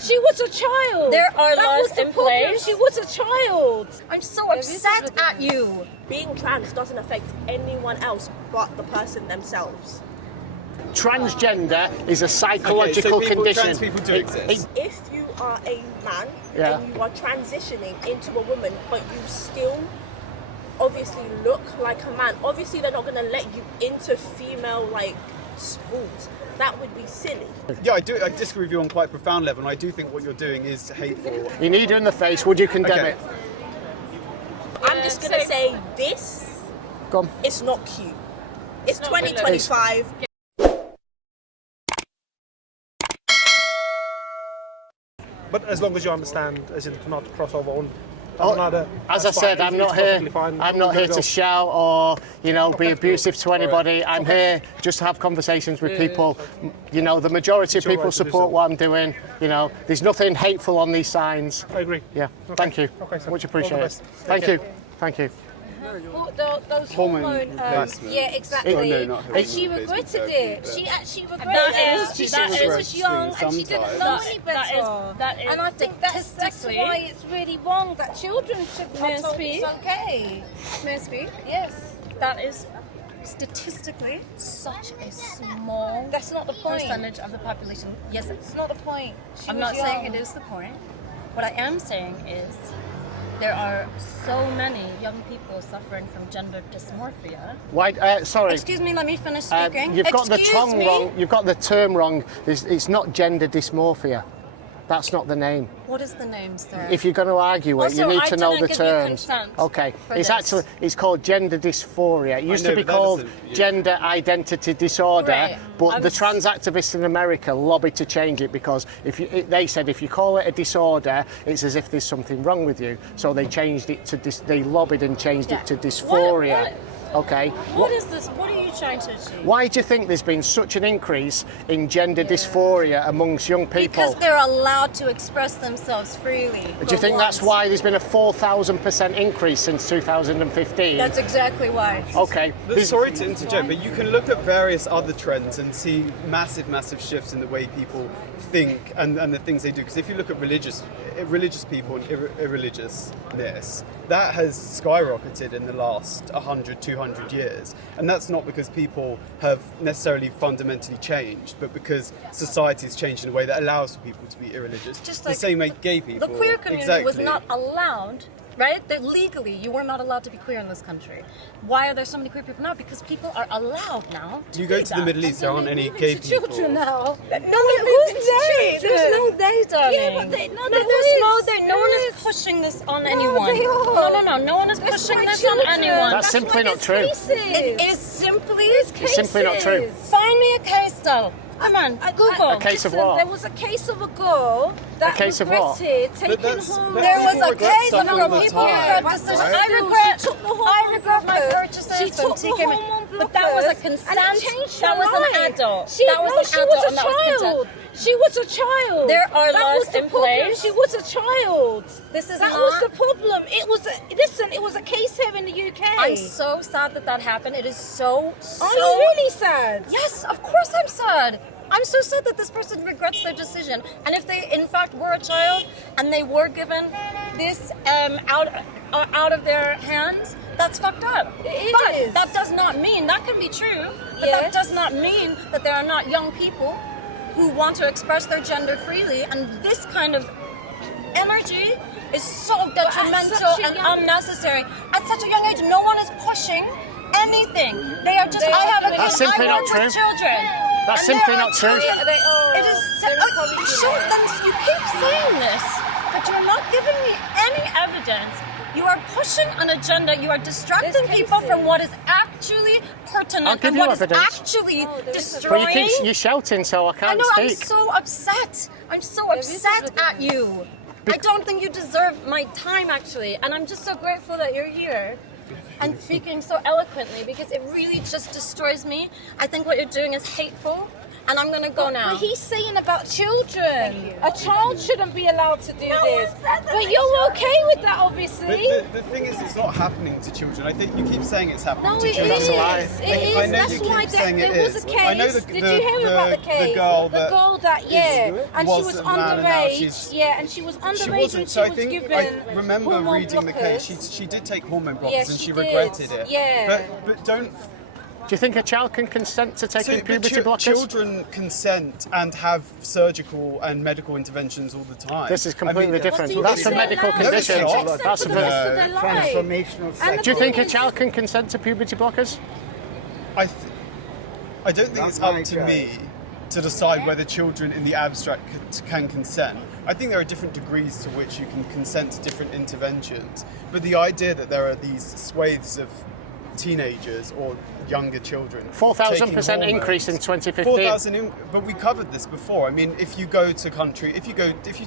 She was a child. There are laws in place. She was a child. I'm so upset at you. Being trans doesn't affect anyone else but the person themselves. Transgender is a psychological condition. Trans people do exist. If you are a man Yeah. and you are transitioning into a woman, but you still obviously look like a man, obviously they're not going to let you into female like sports. That would be silly. Yeah, I disagree with you on quite a profound level, and I do think what you're doing is hateful. You need her in the face. Would you condemn Okay. it? I'm just going to say this. Go on. It's not cute. It's 2025. But as long as you understand, as in not to cross over on. As I said, I'm not here. I'm not here to shout or be abusive to anybody. I'm here just to have conversations with people. The majority of people support what I'm doing. There's nothing hateful on these signs. I agree. Yeah. Okay. Thank you. Okay, sir. Much appreciated. All the best. Thank you. Thank you. Those hormone, yeah, exactly. Oh, no, not and she regretted it. She actually regretted it. She was young and she didn't know any better. That is and I think that's why it's really wrong that children should not told it's okay. May I speak? Yes. That is statistically such a small That's not the point. percentage of the population. Yes, It's not the point. I'm not saying it is the point. What I am saying is there are so many young people suffering from gender dysmorphia. Why? Sorry. Excuse me, let me finish speaking. You've got the Excuse term me. wrong. You've got the term wrong. It's not gender dysmorphia. That's not the name. What is the name, sir? If you're going to argue it, you Also, need I to know didn't the give you terms. consent Okay. for It's this. actually called gender dysphoria. It used know, to be but that called doesn't- gender identity disorder, Right. but the trans activists in America lobbied to change it because they said if you call it a disorder, it's as if there's something wrong with you. So they changed it to they lobbied and changed it to dysphoria. Okay. What is this? What are you trying to achieve? Why do you think there's been such an increase in gender dysphoria amongst young people? Because they're allowed to express themselves freely. Do you think that's why there's been a 4,000% increase since 2015? That's exactly why. Okay. But sorry to interject, but you can look at various other trends and see massive shifts in the way people think and the things they do. Because if you look at religious people and irreligiousness, that has skyrocketed in the last 100, 200 years. And that's not because people have necessarily fundamentally changed, but because society's changed in a way that allows for people to be irreligious. Just the like same way gay people. The queer community was Exactly. not allowed, right? That legally, you were not allowed to be queer in this country. Why are there so many queer people now? Because people are allowed now to You go be to the that. Middle East, there aren't any Moving gay to people. children now. Who's they? There's no they, darling. Yeah, but there's there no is. they. No one There is is. pushing this on anyone. they are. No. No one is That's pushing why this on children- anyone. That's simply not true. It is simply. It's simply not true. Find me a case, though. Come on, Google. A case of Listen, what? There was a case of a girl that A case of what? regretted taking that's- hormones. that's There was People a regret case stuff of all where the people time, regret right? decisions. Right? I regret my purchases She when took the TK hormone but that was a blockers, consent. and it changed That her was an life. adult. She That was was an adult, a and that was child. consent. She was a child. There are that laws was the in problem. place. She was a child. This is that not- was the problem. It was it was a case here in the UK. I'm so sad that happened. It is so. Are you really sad? Yes, of course I'm sad. I'm so sad that this person regrets their decision. And if they, in fact, were a child and they were given this out of their hands, that's fucked up. It but is. that does not mean, that can be true, but Yes. that does not mean that there are not young people who want to express their gender freely. And this kind of energy is so detrimental such a and young- unnecessary. At such a young age, no one is pushing anything. They are just, I have a That's kid, simply I not work true. with children. That's And simply there not are true. children- They are. It is show them. You keep saying this, but you're not giving me any evidence. You are pushing an agenda. You are distracting There's people cases. from what is actually pertinent I'll give and you what is evidence. actually there is destroying. But you're shouting, so I I can't know. I'm speak. so upset. I'm so is upset evidence. at you. I don't think you deserve my time, actually, and I'm just so grateful that you're here and speaking so eloquently because it really just destroys me. I think what you're doing is hateful. And I'm going to go now. But he's saying about children. A child shouldn't be allowed to do this. But you're okay with that, obviously. The thing is, it's not happening to children. I think you keep saying it's happening No, to it children. is. That's a lie. It is. I know That's you keep why saying there it was is. a case. I know Did you hear about the case? The girl and she was wasn't mad and now underage. she's- Yeah, and she was underage She when wasn't. she So I was think given I remember hormone reading the case. blockers. She did take hormone blockers Yeah, and she she did. regretted it. Yeah. But don't. Do you think a child can consent to taking puberty blockers? Children consent and have surgical and medical interventions all the time. This is completely different. What do That's you a think medical now? condition. No, it's not. That's a For the rest of their life. Transformational sex. Do you think a child can consent to puberty blockers? I don't think Not it's up my to child. me to decide whether children in the abstract can consent. I think there are different degrees to which you can consent to different interventions. But the idea that there are these swathes of teenagers or younger children 4,000% increase in 2015. But we covered this before. I mean, if you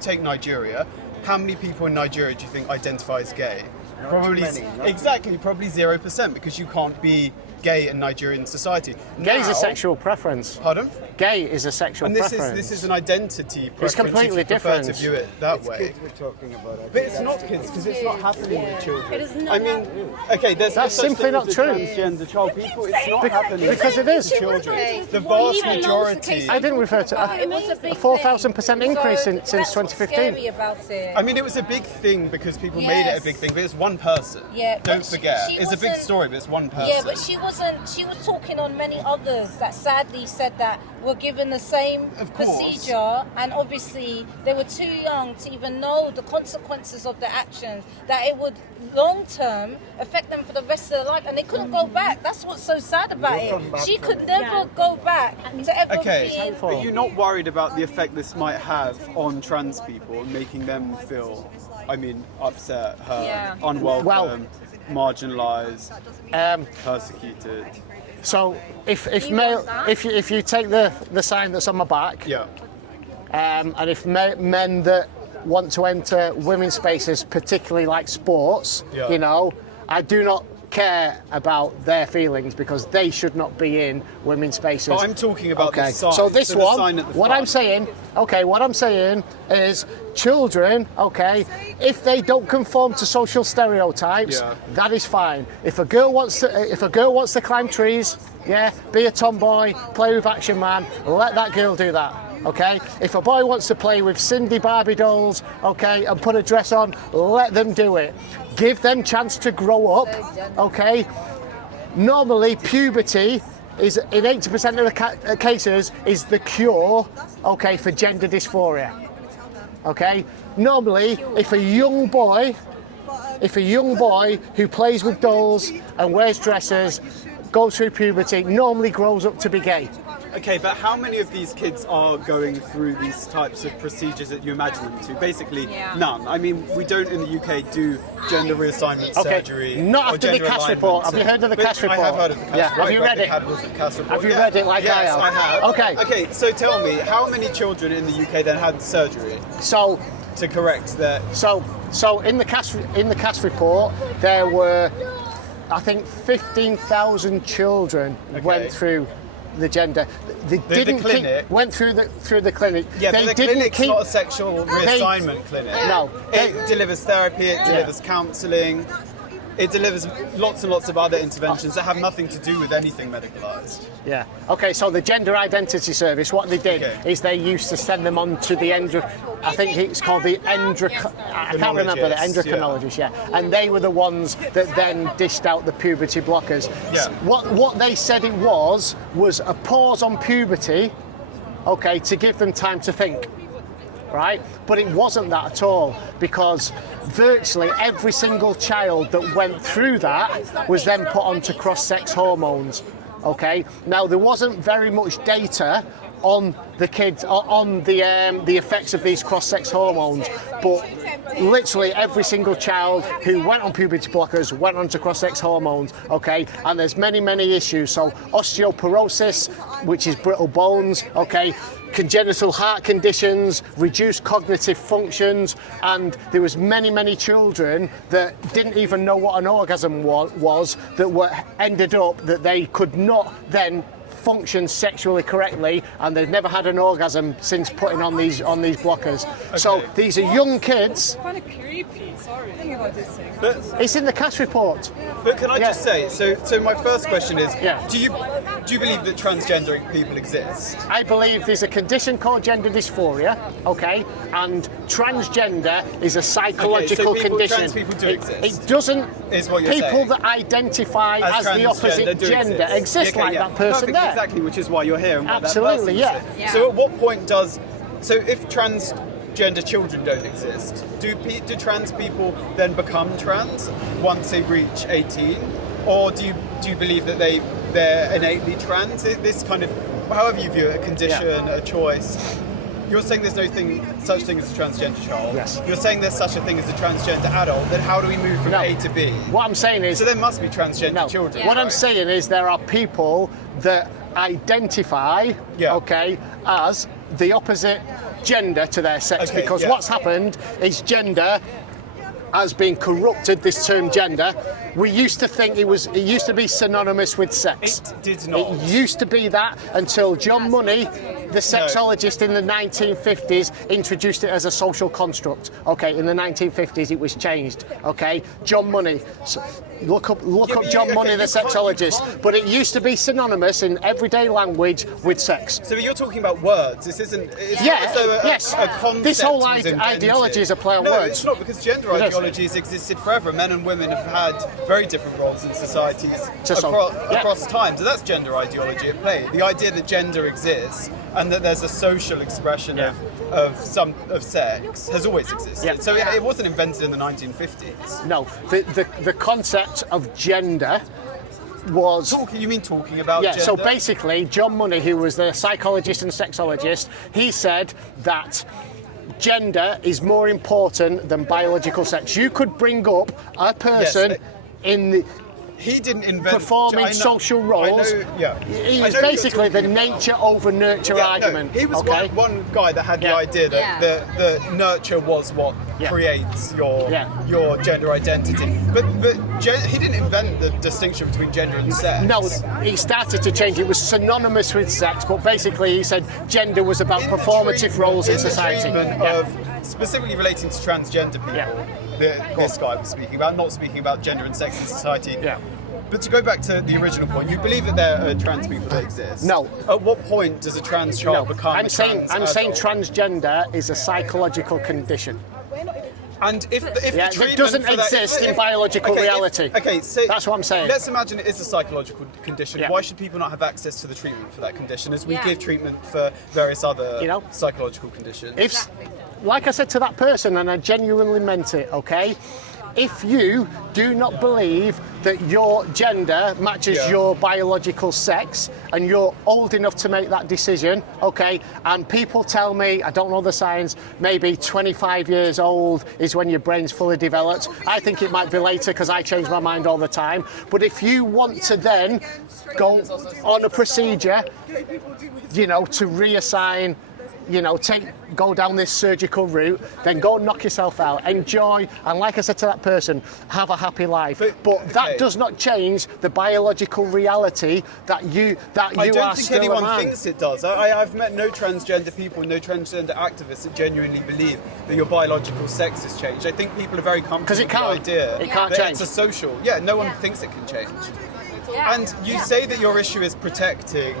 take Nigeria, how many people in Nigeria do you think identify as gay? Not Probably too many, not exactly, probably 0%, because you can't be gay in Nigerian society. Gay is Now- a sexual preference. Pardon? Gay is a sexual And this preference. is an identity preference. completely if you prefer different. to view it that It's way. kids we're talking about. I But think it's that's not the kids because it's not happening with children. It is not I mean, okay, there's That's such simply thing not as a true. Transgender child people, it's not happening because it is. to children. The Well, vast even though it's the majority. case I didn't refer to It was a big a 4,000% thing. increase So since that's what's 2015. scary about it. I mean, it was a big thing because people made it a Yes. big thing, but it's one person. Yeah, Don't but forget, she it's a big wasn't- story, but it's one person. Yeah, but she wasn't. She was talking on many others that sadly said that were given the same Of course. procedure, and obviously they were too young to even know the consequences of their actions. That it would long term affect them for the rest of their life, and they couldn't go back. That's what's so sad about You'll come it. back She from could it. never go back to ever Okay, being. but you're not worried about the effect this might have on trans people and making them feel, I mean, upset, hurt, Yeah. unwelcome, Well- marginalised, Um, persecuted. so if You male, want that? if you take the sign that's on my back, Yeah. and if men that want to enter women's spaces, particularly like sports, Yeah. you know, I do not care about their feelings because they should not be in women's spaces. But I'm talking about the sign. So this So the one, sign at the what front. I'm saying is children, okay, if they don't conform to social stereotypes, Yeah. that is fine. If a girl wants to climb trees, yeah, be a tomboy, play with Action Man, let that girl do that. Okay, if a boy wants to play with Cindy Barbie dolls, okay, and put a dress on, let them do it. Give them chance to grow up, okay. Normally, puberty is in 80% of the cases is the cure, okay, for gender dysphoria. Okay, normally, if a young boy who plays with dolls and wears dresses goes through puberty, normally grows up to be gay. Okay, but how many of these kids are going through these types of procedures that you imagine them to? Basically, none. I mean, we don't in the UK do gender reassignment Okay, surgery. not or after the gender CAS alignment report. Have you heard of the But CAS report? I have heard of the CAS Yeah, report. have you read it? CAS report. Have you Yeah. read it like I yes, have? I have. Okay. Okay, so tell me, how many children in the UK then had surgery So, to correct their... so in the CAS report, there were, I think, 15,000 children went through the gender. They didn't clinic? went through the clinic. Yeah, they but the didn't clinic's not a sexual reassignment clinic. No. It delivers therapy, it delivers counselling, it delivers lots and lots of other interventions that have nothing to do with anything medicalised. Yeah. Okay, so the gender identity service, what they did is they used to send them on to the I think it's called the I can't remember, the endocrinologist, yeah. And they were the ones that then dished out the puberty blockers. Yeah. What they said it was a pause on puberty, okay, to give them time to think. Right? But it wasn't that at all, because virtually every single child that went through that was then put onto cross-sex hormones. Okay? Now, there wasn't very much data on the kids, on the effects of these cross-sex hormones, but literally every single child who went on puberty blockers went onto cross-sex hormones, okay? And there's many issues. So osteoporosis, which is brittle bones, okay? Congenital heart conditions, reduced cognitive functions, and there was many children that didn't even know what an orgasm was that ended up that they could not then function sexually correctly, and they've never had an orgasm since putting on these blockers. So these are young kids. Kind of creepy. Sorry. It's in the CAS report. But can I just say, so my first question is, Yeah. do you believe that transgender people exist? I believe there's a condition called gender dysphoria, okay, and transgender is a psychological condition. Trans people do exist. It doesn't. Is what you're people saying. that identify as the transgender opposite do gender exist like that person Perfect, there. Exactly, which is why you're here. And what that Absolutely, person yeah. said. So at what point so if transgender children don't exist, do trans people then become trans once they reach 18? Or do you believe that they're innately trans? This kind of, however you view it, a condition, a choice. You're saying there's no such thing as a transgender child. Yes. You're saying there's such a thing as a transgender adult. Then how do we move from A to B? What I'm saying is... So there must be transgender children. What I'm right? saying is there are people that identify, okay, as the opposite gender to their sex, because what's happened is gender has been corrupted, this term gender. We used to think it used to be synonymous with sex. It did not. It used to be that until John Money, the sexologist in the 1950s, introduced it as a social construct. Okay, in the 1950s it was changed. Okay, John Money. So look up John Money, the sexologist. But it used to be synonymous in everyday language with sex. So you're talking about words. This isn't. Yes. A concept This whole was invented. ideology is a play on no, words. it's not, because gender ideologies existed forever. Men and women have had very different roles in societies across time. So that's gender ideology at play. The idea that gender exists and that there's a social expression of sex has always existed. Yeah. So it wasn't invented in the 1950s. No, the concept of gender was... You mean talking about gender? So basically, John Money, who was the psychologist and sexologist, he said that gender is more important than biological sex. You could bring up a person in the... He didn't invent performing social roles. He was basically the nature over nurture argument. No, he was one guy that had the idea that nurture was what creates your gender identity. But he didn't invent the distinction between gender and sex. No, he started to change. It was synonymous with sex, but basically he said gender was about performative roles in society. Specifically relating to transgender people, this guy was speaking about, not speaking about gender and sex in society. But to go back to the original point, you believe that there are trans people that exist? No. At what point does a trans child become I'm saying adult? transgender is a psychological condition. And if the it doesn't exist in biological reality. So that's what I'm saying. Let's imagine it is a psychological condition. Why should people not have access to the treatment for that condition, as we give treatment for various other psychological conditions? Like I said to that person, and I genuinely meant it, okay? If you do not believe that your gender matches your biological sex and you're old enough to make that decision, okay, and people tell me, I don't know the science, maybe 25 years old is when your brain's fully developed. I think it might be later because I change my mind all the time. But if you want to then go on a procedure, to reassign, go down this surgical route, then go and knock yourself out, enjoy, and like I said to that person, have a happy life. But that does not change the biological reality that you are still a man. I don't think anyone thinks it does. I've met no transgender people, no transgender activists that genuinely believe that your biological sex has changed. I think people are very comfortable with the idea it can't that change. it's a social. No one thinks it can change. And you say that your issue is protecting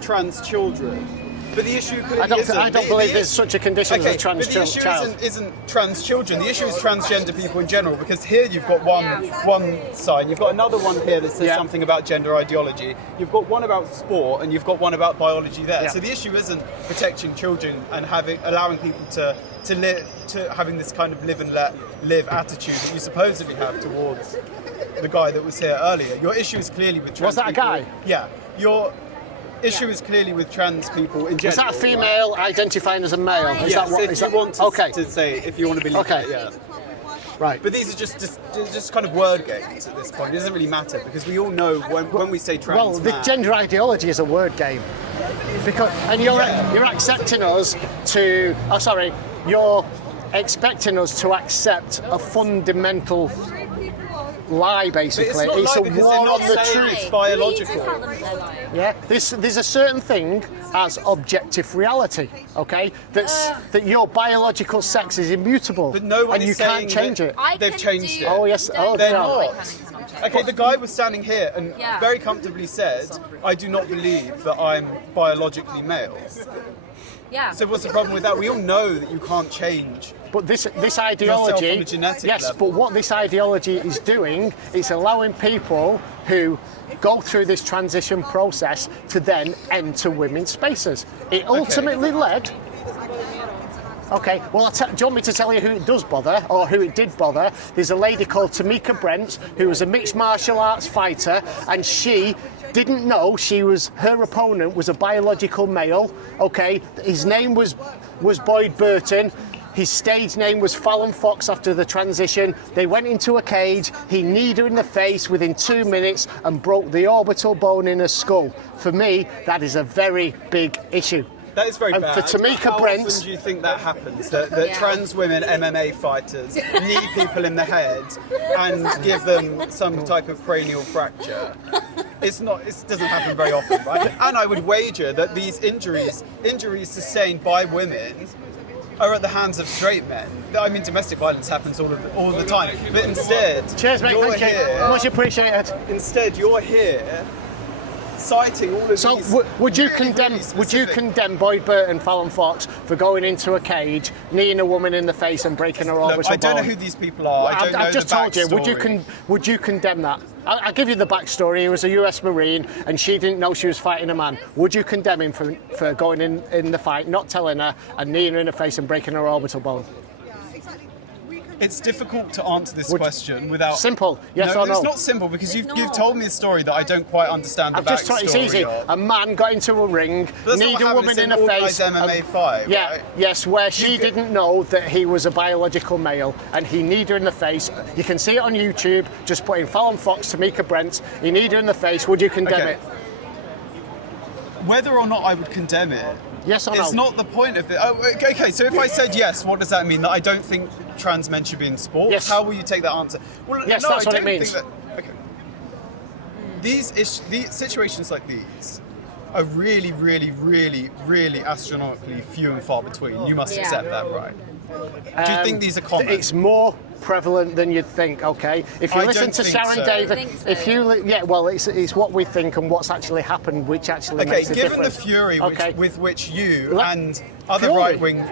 trans children. But the issue I don't believe there's such a condition as a trans child. But the issue isn't trans children. The issue is transgender people in general. Because here you've got one sign, you've got another one here that says something about gender ideology. You've got one about sport, and you've got one about biology there. So the issue isn't protecting children and allowing people to having this kind of live and let live attitude that you supposedly have towards the guy that was here earlier. Your issue is clearly with trans people. Was that a guy? Yeah. Your issue is clearly with trans people in general. Is that a female identifying as a male? Is that what? If you want to say, if you want to believe that, Right. But these are just kind of word games at this point. It doesn't really matter because we all know when we say trans. Well, the gender ideology is a word game, you're accepting us to. Oh, sorry, you're expecting us to accept a fundamental lie, basically. But it's not a because war they're not on the saying truth. it's biological. Yeah, there's a certain thing as objective reality, okay? That your biological sex is immutable, But no one and is you saying can't change that it. they've changed it. Oh yes, oh They're they are. not. Okay, the guy was standing here and Yeah. very comfortably said, "I do not believe that I'm biologically male." Yeah. So what's the problem with that? We all know that you can't change. But this Yourself ideology, on a genetic yes, level. but what this ideology is doing is allowing people who go through this transition process to then enter women's spaces. It ultimately led. Okay, well, do you want me to tell you who it does bother, or who it did bother? There's a lady called Tamika Brent, who was a mixed martial arts fighter, and she didn't know her opponent was a biological male. Okay, his name was Boyd Burton. His stage name was Fallon Fox after the transition. They went into a cage. He kneed her in the face within 2 minutes and broke the orbital bone in her skull. For me, that is a very big issue. That is very And bad. for Tamika How Brent- often do you think that happens? That trans women MMA fighters knee people in the head and give them some type of cranial fracture? It doesn't happen very often, right? And I would wager that these injuries sustained by women are at the hands of straight men. I mean, domestic violence happens all the time. But instead, Cheers, mate. you're Thank you. here. Much appreciated. Instead, you're here citing all of So these. would you really, condemn? really Would you specific- condemn Boyd Burton, Fallon Fox for going into a cage, kneeing a woman in the face and breaking her orbital Look, I don't know bone? who these people are. I don't know I've just the told you. backstory. Would you condemn that? I'll give you the backstory. He was a US Marine, and she didn't know she was fighting a man. Would you condemn him for going in the fight, not telling her, and kneeing her in the face and breaking her orbital bone? It's difficult to answer this question without Simple, yes or no? It's not simple because you've told me a story that I don't quite understand the I've just told you, it's easy. of. A man got into a ring, But that's kneed not a what woman happens in the face. in an MMA fight, Yeah, right? yes, where she You get- didn't know that he was a biological male, and he kneed her in the face. You can see it on YouTube. Just put in Fallon Fox, Tamika Brent. He kneed her in the face. Would you condemn Okay. it? Whether or not I would condemn it, Yes or no? it's not the point of it. Oh, okay, so if I said yes, what does that mean? That I don't think trans men should be in sports? Yes. How will you take that answer? Well, Yes, no, that's I what it don't means. think that- okay. These situations like these are really, really, really, really astronomically few and far between. You must Yeah. accept that, right? Do you think these are common? It's more prevalent than you'd think. Okay, if you I listen don't to think Sharon so. David, I think so. if you it's what we think and what's actually happened, which actually Okay, makes a given difference. the fury with which you Let- and other Fury? right-wing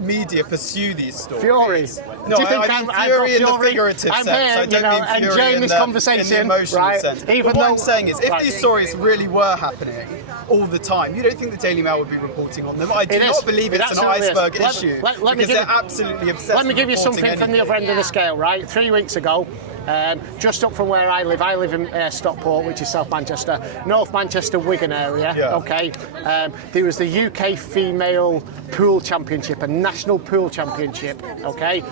media pursue these stories. Fury. No, Do you think I mean I've fury in got the fury? figurative I'm sense. here, I don't you know, mean fury enjoying in this the conversation, emotional right? sense. Even But what though- I'm saying is, if right. these stories really were happening all the time, you don't think the Daily Mail would be reporting on them? I do It is. not believe It it's an absolutely is. iceberg Let- issue let me because give they're you- absolutely obsessed. Let me give you with something reporting from the other end of the Yeah. scale, right? 3 weeks ago, just up from where I live in Stockport, which is South Manchester, North Manchester, Wigan area, Yeah. okay? There was the UK Female Pool Championship, a national pool championship, okay,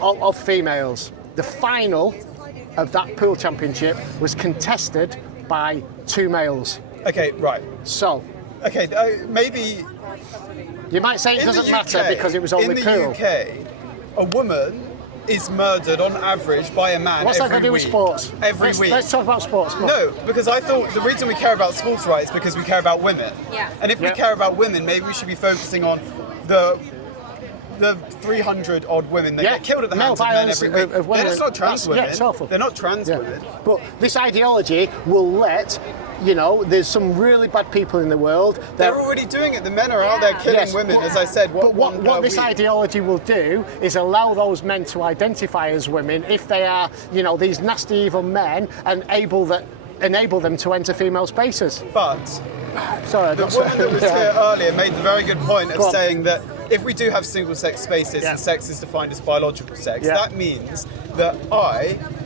of females. The final of that pool championship was contested by 2 males. Okay, right. So, Okay, maybe you might say it in the doesn't matter UK, because it was only in the pool. UK, a woman is murdered on average by a man What's that every got to do with week. sports? Every week. Let's talk about sports. Come on. No, because I thought the reason we care about sports rights is because we care about women. Yeah. And if we Yeah. care about women, maybe we should be focusing on the 300 odd women that Yeah, get killed at the male hands of men violence every week. of women. They're not trans That's- women. yeah, it's awful. They're not trans Yeah. women. But this ideology will let, there's some really bad people in the world. They're already doing it. The men are out there killing Yes, women, but- as I said. But one what per this week. ideology will do is allow those men to identify as women if they are, these nasty evil men, and enable them to enter female spaces. But Sorry, I the got woman that was here earlier made the very good point Go of on. saying that if we do have single-sex spaces Yeah. and sex is defined as biological sex, Yeah. that means that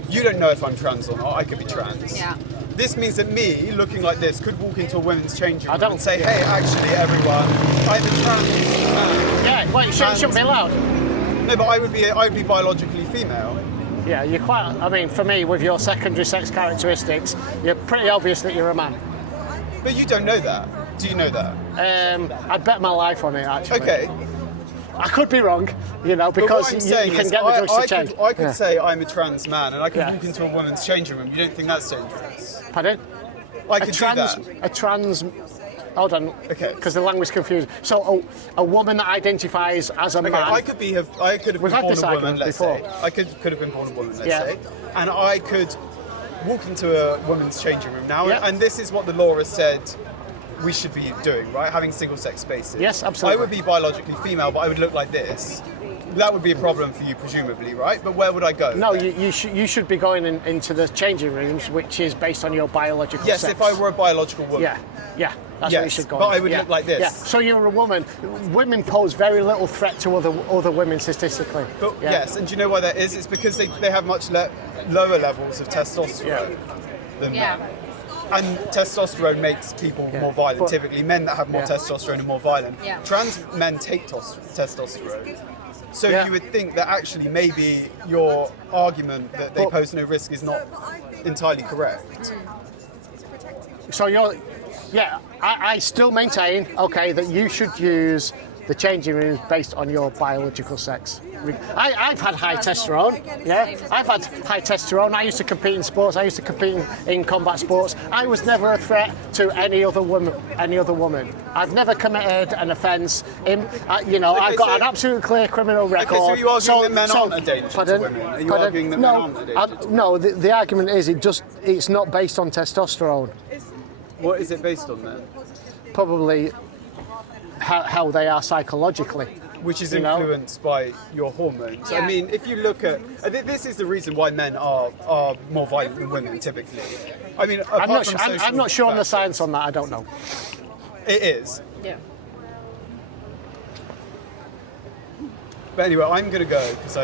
you don't know if I'm trans or not, I could be trans. Yeah. This means that me, looking like this, could walk into a women's changing room don't- and say, yeah. hey, actually, everyone, I'm a trans man. Yeah, well, it shouldn't be allowed. No, but I would be biologically female. Yeah, you're quite. I mean, for me, with your secondary sex characteristics, you're pretty obvious that you're a man. But you don't know that. Do you know that? I'd bet my life on it, actually. Okay. I could be wrong, you know, But because what I'm you saying can is, get the drugs to change. I could Yeah. say I'm a trans man, and I could Yeah. walk into a woman's changing room. You don't think that's dangerous? Pardon? I could do that. A trans. Hold on. Okay. Because the language confused. So a woman that identifies as a Okay, man. I could have We've been had born this a woman, argument let's before. say. I could have been born a woman, let's Yeah. say, and I could walk into a woman's changing room now, Yeah. and this is what the law has said we should be doing, right? Having single-sex spaces. Yes, absolutely. I would be biologically female, but I would look like this. That would be a problem for you, presumably, right? But where would I go? No, you should be going into the changing rooms, which is based on your biological Yes, sex. if I were a biological woman. Yeah, that's where you Yes, should go. but I would Yeah, look like this. Yeah. So you're a woman. Women pose very little threat to other women statistically. But Yeah. yes, and do you know why that is? It's because they have much lower levels of testosterone than men. And testosterone makes people more violent. But- Typically, men that have more testosterone are more violent. Yeah. Trans men take testosterone. So Yeah. you would think that actually maybe your argument that they But- pose no risk is not entirely correct. So I still maintain, okay, that you should use the changing rooms based on your biological sex. I've had high testosterone, yeah. I've had high testosterone. I used to compete in sports. I used to compete in combat sports. I was never a threat to any other woman. I've never committed an offence. I've got an absolutely clear criminal record. Okay, so you arguing that men aren't a danger to pardon? women? Are you Pardon? arguing that men aren't a danger to No, the argument is it's not based on testosterone. What is it based on then? Probably how they are psychologically. Which is You know? influenced by your hormones. I Yeah. mean, if you look at this is the reason why men are more violent than women typically. I mean, I'm not sure on the science on that. I don't know. It is. Yeah. But anyway, I'm going to go because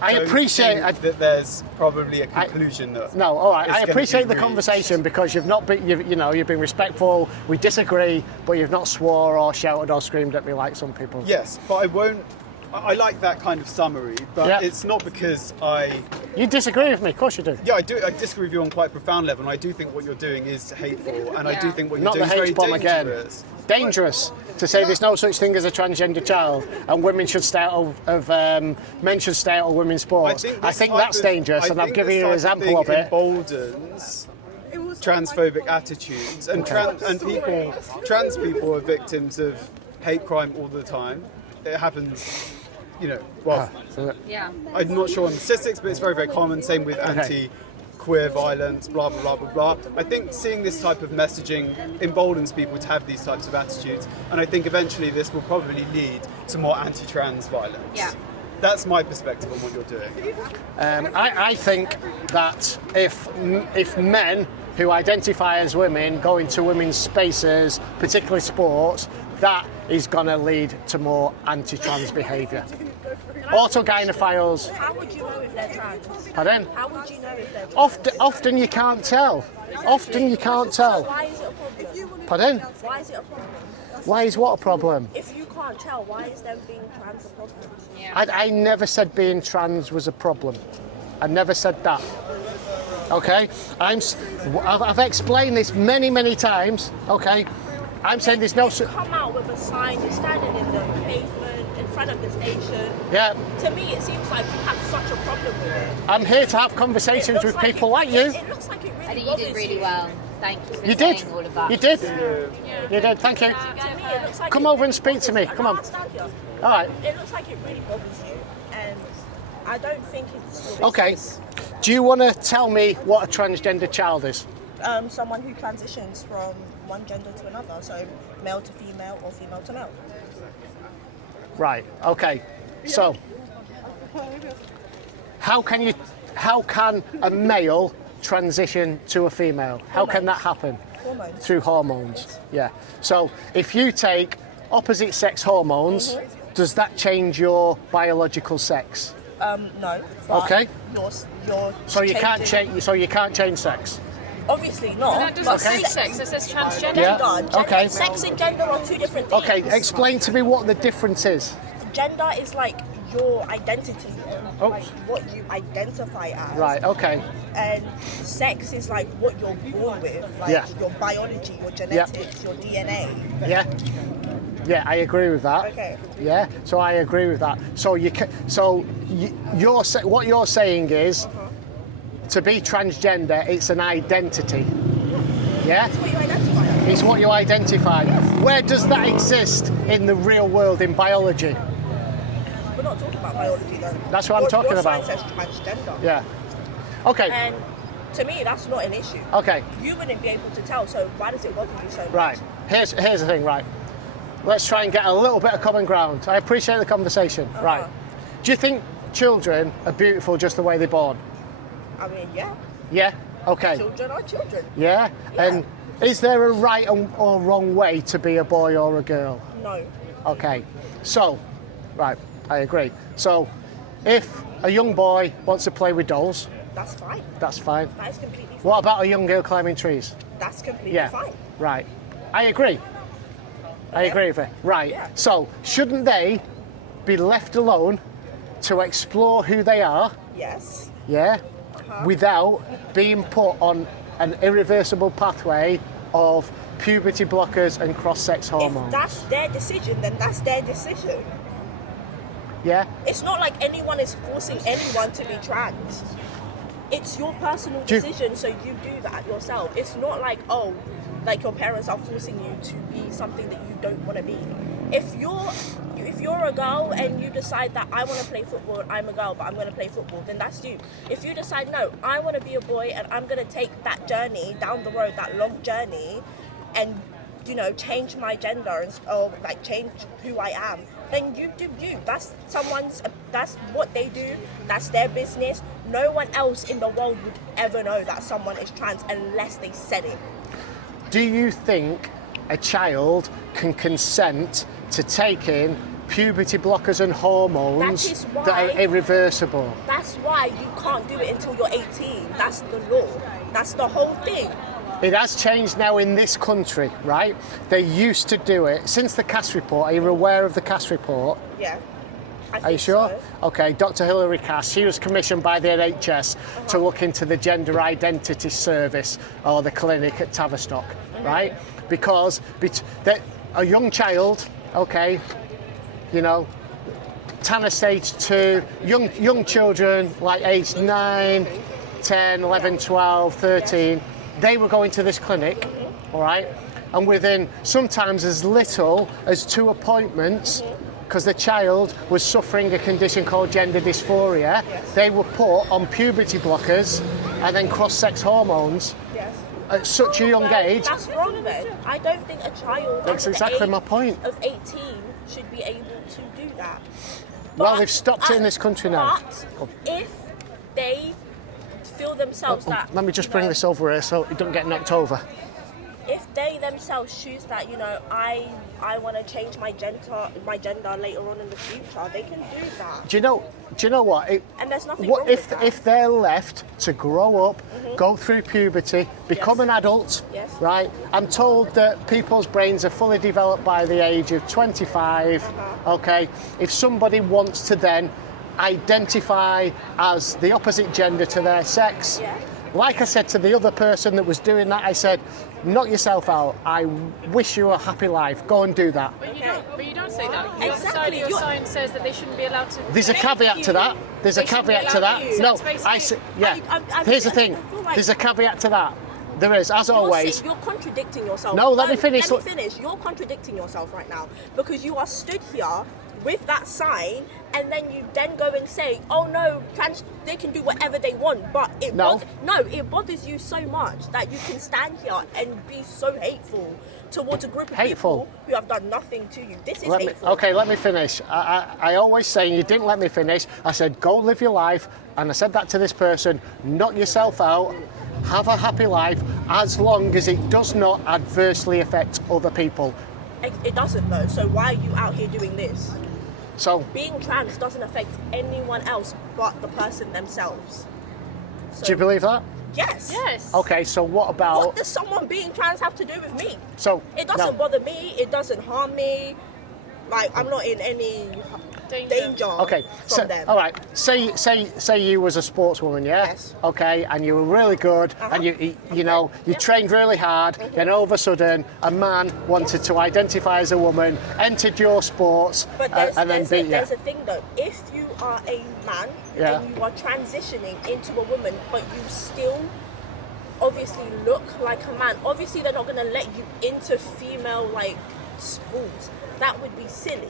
I appreciate that there's probably a conclusion that. No, all right. is I gonna appreciate be the reached. conversation because you've been respectful. We disagree, but you've not swore or shouted or screamed at me like some people. Yes, but I won't. I like that kind of summary, but Yeah. it's not because You disagree with me, of course you do. Yeah, I do. I disagree with you on quite a profound level, and I do think what you're doing is hateful, and I do think what you're Not the doing is very H bomb again. dangerous. Dangerous to say there's no such thing as a transgender child and women should stay out of men should stay out of women's sports. I think that's dangerous, and I've given you an example of it. Emboldens transphobic attitudes, and trans people are victims of hate crime all the time. It happens, Yeah. I'm not sure on the statistics, but it's very, very common. Same with anti-queer violence, blah, blah, blah, blah, blah. I think seeing this type of messaging emboldens people to have these types of attitudes, and I think eventually this will probably lead to more anti-trans violence. Yeah. That's my perspective on what you're doing. I think that if men who identify as women go into women's spaces, particularly sports, that is going to lead to more anti-trans behaviour. Autogynephiles. How would you know if they're trans? Pardon? How would you know if they're trans? Often you can't tell. Often you can't tell. Why is it a problem? Pardon? Why is it a problem? Why is what a problem? If you can't tell, why is them being trans a problem? I never said being trans was a problem. I never said that. Okay? I've explained this many, many times. Okay? I'm saying there's no... You come out with a sign, you're standing in the pavement, in front of the station. Yeah. To me, it seems like you have such a problem with it. I'm here to have conversations with people like you. It looks like it really I think you bothers did really well. Thank you for You did. saying all of that. You did. You did. Thank you. To me, it looks like Come over and speak to me. Come on. Stand here. All right. It looks like it really bothers you, and I don't think it's... Okay. Do you want to tell me what a transgender child is? Someone who transitions from one gender to another, so male to female or female to male. Right. Okay. So, how can a male transition to a female? How can that happen? Hormones. Through hormones. Yeah. So, if you take opposite sex hormones, does that change your biological sex? No. But Okay. You're So you can't changing- change. So you can't change sex. Obviously not. That but doesn't say sex- sex, it says transgender. Yeah. Gender, Okay. Sex and gender are two different things. Okay. Explain to me what the difference is. Gender is like your identity, Oh. like what you identify as. Right. Okay. And sex is like what you're born with, like Yeah. your biology, your genetics, your DNA. Yeah. Yeah, I agree with that. Okay. Yeah, so I agree with that. So what you're saying is, to be transgender, it's an identity. Yeah? It's what you identify as. It's what you identify. Yes. Where does that exist in the real world, in biology? We're not talking about biology though. That's what I'm talking about. Your sign says transgender. Yeah. Okay. And to me, that's not an issue. Okay. You wouldn't be able to tell, so why does it bother you so much? Right. Here's the thing, right? Let's try and get a little bit of common ground. I appreciate the conversation. Right. Do you think children are beautiful just the way they're born? I mean, yeah. Yeah? Okay. Children are children. Yeah? Yeah. And is there a right or wrong way to be a boy or a girl? No. Okay. So, right, I agree. So, if a young boy wants to play with dolls, That's fine. that's fine. That is completely fine. What about a young girl climbing trees? That's completely Yeah. fine. Right. I agree. I Yeah. agree with it. Right. Yeah. So, shouldn't they be left alone to explore who they are? Yes. Yeah. Without being put on an irreversible pathway of puberty blockers and cross-sex hormones. If that's their decision, then that's their decision. Yeah. It's not like anyone is forcing anyone to be trans. It's your personal Do you- decision, so you do that yourself. It's not like, oh, like your parents are forcing you to be something that you don't want to be. If you're a girl and you decide that I want to play football, I'm a girl, but I'm going to play football, then that's you. If you decide, no, I want to be a boy and I'm going to take that journey down the road, that long journey, and, you know, change my gender or like change who I am, then you do you. That's what they do. That's their business. No one else in the world would ever know that someone is trans unless they said it. Do you think a child can consent to taking puberty blockers and hormones That is why- that are irreversible? That's why you can't do it until you're 18. That's the law. That's the whole thing. It has changed now in this country, right? They used to do it. Since the Cass report, are you aware of the Cass report? Yeah. I Are you think sure? so. Okay, Dr. Hilary Cass, she was commissioned by the NHS to look into the gender identity service or the clinic at Tavistock, right? Because a young child, okay, you know, Tanner stage 2, young children like aged 9, 10, 11, 12, 13, they were going to this clinic, all right? And within sometimes as little as 2 appointments, because the child was suffering a condition called gender dysphoria, they were put on puberty blockers and then cross-sex hormones Yes. at such a young age. That's wrong then. I don't think a child That's under the exactly age my point. of 18 should be able to do that. Well, they've stopped it in this country now. But if they feel themselves that... Let me just you bring know, this over here so it don't get knocked over. If they themselves choose that, you know, I want to change my gender later on in the future, they can do that. Do you know what? And there's nothing wrong If with that. if they're left to grow up, go through puberty, become Yes. an adult, Yes. right? I'm told that people's brains are fully developed by the age of 25. Okay, if somebody wants to then identify as the opposite gender to their sex, Yeah. like I said to the other person that was doing that, I said, knock yourself out. I wish you a happy life. Go and do that. But you don't say that. The other Exactly. side of your sign says that they shouldn't be allowed to. There's a Thank caveat to you. that. There's a They shouldn't caveat be to allowed that. to. No, So it's basically- yeah. Here's the thing. I feel like- There's a caveat to that. There is, as always. You're contradicting yourself. No, let me finish. Let me finish. You're contradicting yourself right now because you are stood here with that sign, and then you then go and say, "Oh no, they can do whatever they want." But it it bothers you so much that you can stand here and be so hateful towards a group of Hateful? people who have done nothing to you. This is Let me, hateful. okay, let me finish. I always say, and you didn't let me finish. I said, go live your life. And I said that to this person, knock yourself out, have a happy life, as long as it does not adversely affect other people. It doesn't though. So why are you out here doing this? So, Being trans doesn't affect anyone else but the person themselves. So, do you believe that? Yes. Yes. Okay, so what about... What does someone being trans have to do with me? So, It doesn't no. bother me. It doesn't harm me. Like, I'm not in any danger Okay, so from them. all right. Say you was a sportswoman, yeah? Yes. Okay, and you were really good, and you trained really hard. Then all of a sudden, a man wanted to identify as a woman, entered your sports, But and then beat you. there's a thing though. If you are a man Yeah. and you are transitioning into a woman, but you still obviously look like a man, obviously they're not going to let you into female like sports. That would be silly.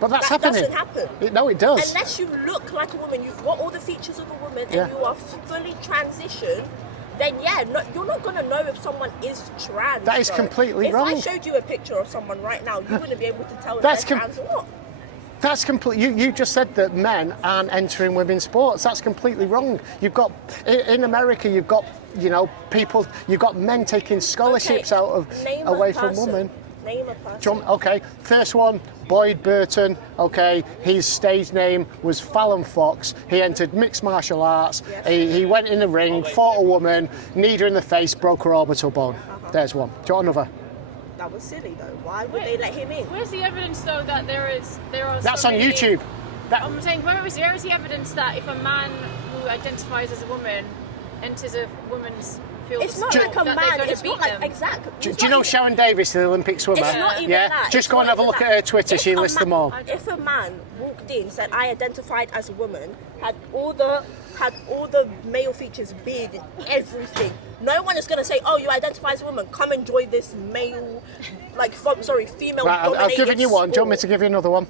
But that's that happening. doesn't happen. No, it does. Unless you look like a woman, you've got all the features of a woman, Yeah. and you are fully transitioned. Then you're not gonna know if someone is trans. That is though. completely wrong. If I showed you a picture of someone right now, you wouldn't be able to tell if That's they're trans or not. That's complete. You just said that men aren't entering women's sports. That's completely wrong. You've got in America. You've got people. You've got men taking scholarships Okay, out of name a away from person. women. Name a person. Okay, first one, Boyd Burton. Okay, his stage name was Fallon Fox. He entered mixed martial arts. Yes. He went in the ring, fought a woman, kneed her in the face, broke her orbital bone. There's one. Do you want another? That was silly though. Why would they let him in? Where's the evidence though that there are? That's so on many- YouTube. I'm saying where is the evidence that if a man who identifies as a woman enters a woman's field It's of not sport, like a that man. they're gonna It's not beat like them? exactly. Do you know Sharon Davis, the Olympic swimmer? It's not even yeah, that. just It's go and not have a even look that. at her Twitter. If She a lists man- them all. If a man walked in, said I identified as a woman, had all the male features, beard, everything, no one is gonna say, "Oh, you identify as a woman. Come enjoy this male, female." Right, I've given you one. Do you want me to give you another one?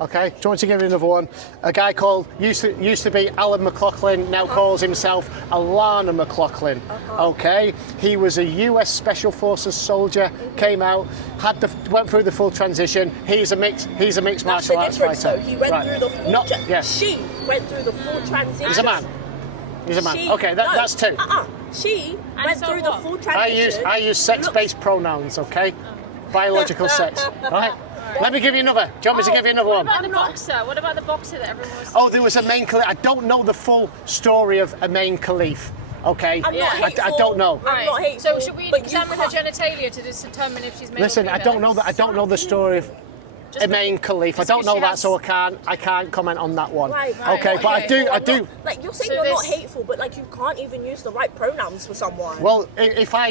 Okay. Do you want me to give you another one? A guy called used to be Alan McLaughlin, now calls himself Alana McLaughlin. Okay. He was a U.S. Special Forces soldier. Came out, went through the full transition. He's a mixed That's martial the arts difference, fighter. though. He went through the full. Yeah. She went through the full transition. He's a man. He's a man. She- Okay, no, that's two. She went so through what? the full transition. I use sex-based pronouns. Okay. Biological sex. Right. Let me give you another. Do you want me to give you another one? What about the boxer? What about the boxer that everyone was? Oh, there was a main Khalif. I don't know the full story of a main Khalif. Okay, I'm not hateful. I don't know. I'm not hateful. So should we but you examine her can't- genitalia to determine if she's male Listen, or I female? don't know that. I don't know the story of Just Amy Khalif. I just don't because know she that, has- so I can't comment on that one. Right, Okay, right, but okay. I do. Like you're saying, So you're not there's- hateful, but like you can't even use the right pronouns for someone. Well, if I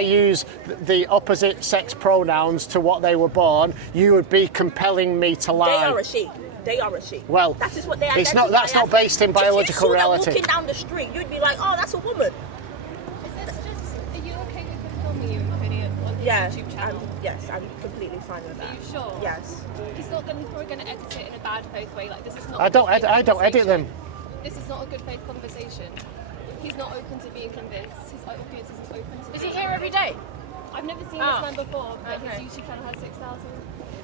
use the opposite sex pronouns to what they were born, you would be compelling me to lie. They are a she. They are a she. Well, that is what they it's identify not. That's not as. based in biological If you saw reality. that walking down the street, you'd be like, "Oh, that's a woman." Are you okay with him filming you and putting it on his Yeah. YouTube channel? Yes, I'm completely fine with Are that. you sure? Yes. He's not going to edit it in a bad faith way. Like this is not. I don't edit them. This is not a good faith conversation. He's not open to being convinced. His audience isn't open to. Is he here every day? I've never seen Oh. this man before, but Okay. his YouTube channel has 6,000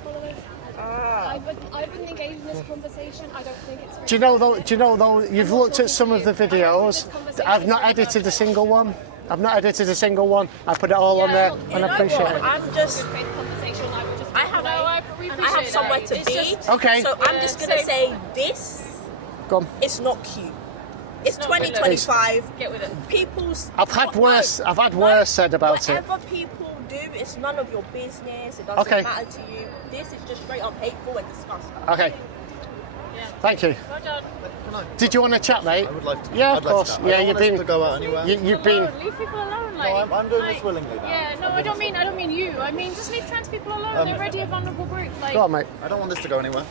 followers. Ah. I wouldn't engage in this conversation. I don't think it's. Do you know though? You've looked at some of the videos. I've not edited a single one. I put it all on there, You and I know appreciate what? it. I'm just. Good faith conversation. I would just. I have. No, we and I appreciate have somewhere that. to It's be. just- Okay. So I'm just gonna same. say this. Go on. It's not cute. It's not good. 2025. Get with it. People's. I've had no, worse said about it. Whatever people do, it's none of your business. It doesn't Okay. matter to you. This is just straight up hateful and disgusting. Okay. Thank you. Well done. Did you want to chat, mate? I would like to. Yeah, I'd of like course. to. Yeah, I don't you've want us been. to go out anywhere. You've been. Leave people alone. Like, I'm doing this willingly now. Yeah, no, I don't mean you. I mean just leave trans people alone. They're already a vulnerable group. Like. Go on, mate. I don't want this to go anywhere.